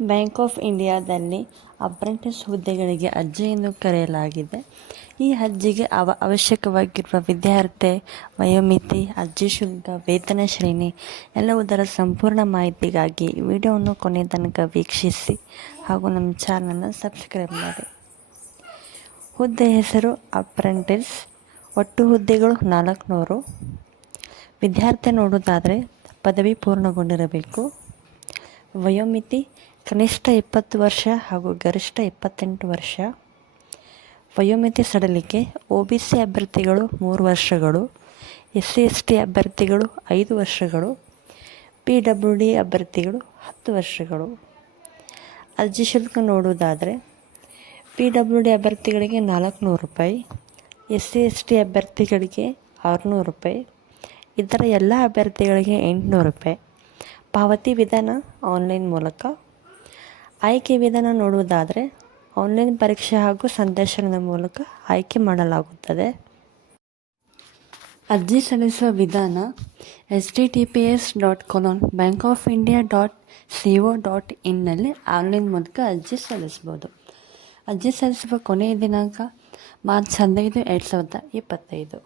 Bank of ಇಂಡಿಯಾದಲ್ಲಿ apprentice ಹುದ್ದೆಗಳಿಗೆ ಅರ್ಜಿಯನ್ನು ಕರೆಯಲಾಗಿದೆ. ಈ ಅರ್ಜಿಗೆ ಅವ ಅವಶ್ಯಕವಾಗಿರುವ ವಿದ್ಯಾರ್ಥಿ ವಯೋಮಿತಿ, ಅರ್ಜಿ ಶುಲ್ಕ, ವೇತನ ಶ್ರೇಣಿ ಎಲ್ಲವುದರ ಸಂಪೂರ್ಣ ಮಾಹಿತಿಗಾಗಿ ವಿಡಿಯೋವನ್ನು ಕೊನೆ ತನಕ ವೀಕ್ಷಿಸಿ ಹಾಗೂ ನಮ್ಮ ಚಾನಲನ್ನು ಸಬ್ಸ್ಕ್ರೈಬ್ ಮಾಡಿ. ಹುದ್ದೆ ಹೆಸರು ಅಪ್ರೆಂಟಿಸ್, ಒಟ್ಟು ಹುದ್ದೆಗಳು ನಾಲ್ಕುನೂರು. ವಿದ್ಯಾರ್ಥಿ ನೋಡೋದಾದರೆ ಪದವಿ ಪೂರ್ಣಗೊಂಡಿರಬೇಕು. ವಯೋಮಿತಿ ಕನಿಷ್ಠ ಇಪ್ಪತ್ತು ವರ್ಷ ಹಾಗೂ ಗರಿಷ್ಠ ಇಪ್ಪತ್ತೆಂಟು ವರ್ಷ. ವಯೋಮಿತಿ ಸಡಲಿಕೆ, ಒ ಬಿ ಸಿ ಅಭ್ಯರ್ಥಿಗಳು ಮೂರು ವರ್ಷಗಳು, ಎಸ್ ಸಿ ಎಸ್ ಟಿ ಅಭ್ಯರ್ಥಿಗಳು ಐದು ವರ್ಷಗಳು, ಪಿ ಡಬ್ಲ್ಯೂ ಡಿ ಅಭ್ಯರ್ಥಿಗಳು ಹತ್ತು ವರ್ಷಗಳು. ಅರ್ಜಿ ಶುಲ್ಕ ನೋಡುವುದಾದರೆ, ಪಿ ಡಬ್ಲ್ಯೂ ಡಿ ಅಭ್ಯರ್ಥಿಗಳಿಗೆ ನಾಲ್ಕುನೂರು ರೂಪಾಯಿ, ಎಸ್ ಸಿ ಎಸ್ ಟಿ ಅಭ್ಯರ್ಥಿಗಳಿಗೆ ಆರುನೂರು ರೂಪಾಯಿ, ಇತರ ಎಲ್ಲ ಅಭ್ಯರ್ಥಿಗಳಿಗೆ ಎಂಟುನೂರು ರೂಪಾಯಿ. ಪಾವತಿ ವಿಧಾನ ಆನ್ಲೈನ್ ಮೂಲಕ ಆಯ್ಕೆ ವಿಧಾನ ನೋಡುವುದಾದರೆ ಆನ್ಲೈನ್ ಪರೀಕ್ಷೆ ಹಾಗೂ ಸಂದರ್ಶನದ ಮೂಲಕ ಆಯ್ಕೆ ಮಾಡಲಾಗುತ್ತದೆ. ಅರ್ಜಿ ಸಲ್ಲಿಸುವ ವಿಧಾನ S D T P S dot colon bank of India dot C O dot ಇನ್ನಲ್ಲಿ online ಮೂಲಕ ಅರ್ಜಿ ಸಲ್ಲಿಸ್ಬೋದು ಅರ್ಜಿ ಸಲ್ಲಿಸುವ ಕೊನೆಯ ದಿನಾಂಕ ಮಾರ್ಚ್ ಹದಿನೈದು, ಎರಡು ಸಾವಿರದ ಇಪ್ಪತ್ತೈದು.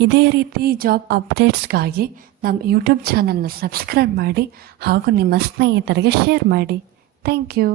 ಇದೇ ರೀತಿ ಜಾಬ್ ಅಪ್ಡೇಟ್ಸ್ಗಾಗಿ ನಮ್ಮ ಯೂಟ್ಯೂಬ್ ಚಾನಲ್ನ ಸಬ್ಸ್ಕ್ರೈಬ್ ಮಾಡಿ ಹಾಗೂ ನಿಮ್ಮ ಸ್ನೇಹಿತರಿಗೆ ಶೇರ್ ಮಾಡಿ. Thank you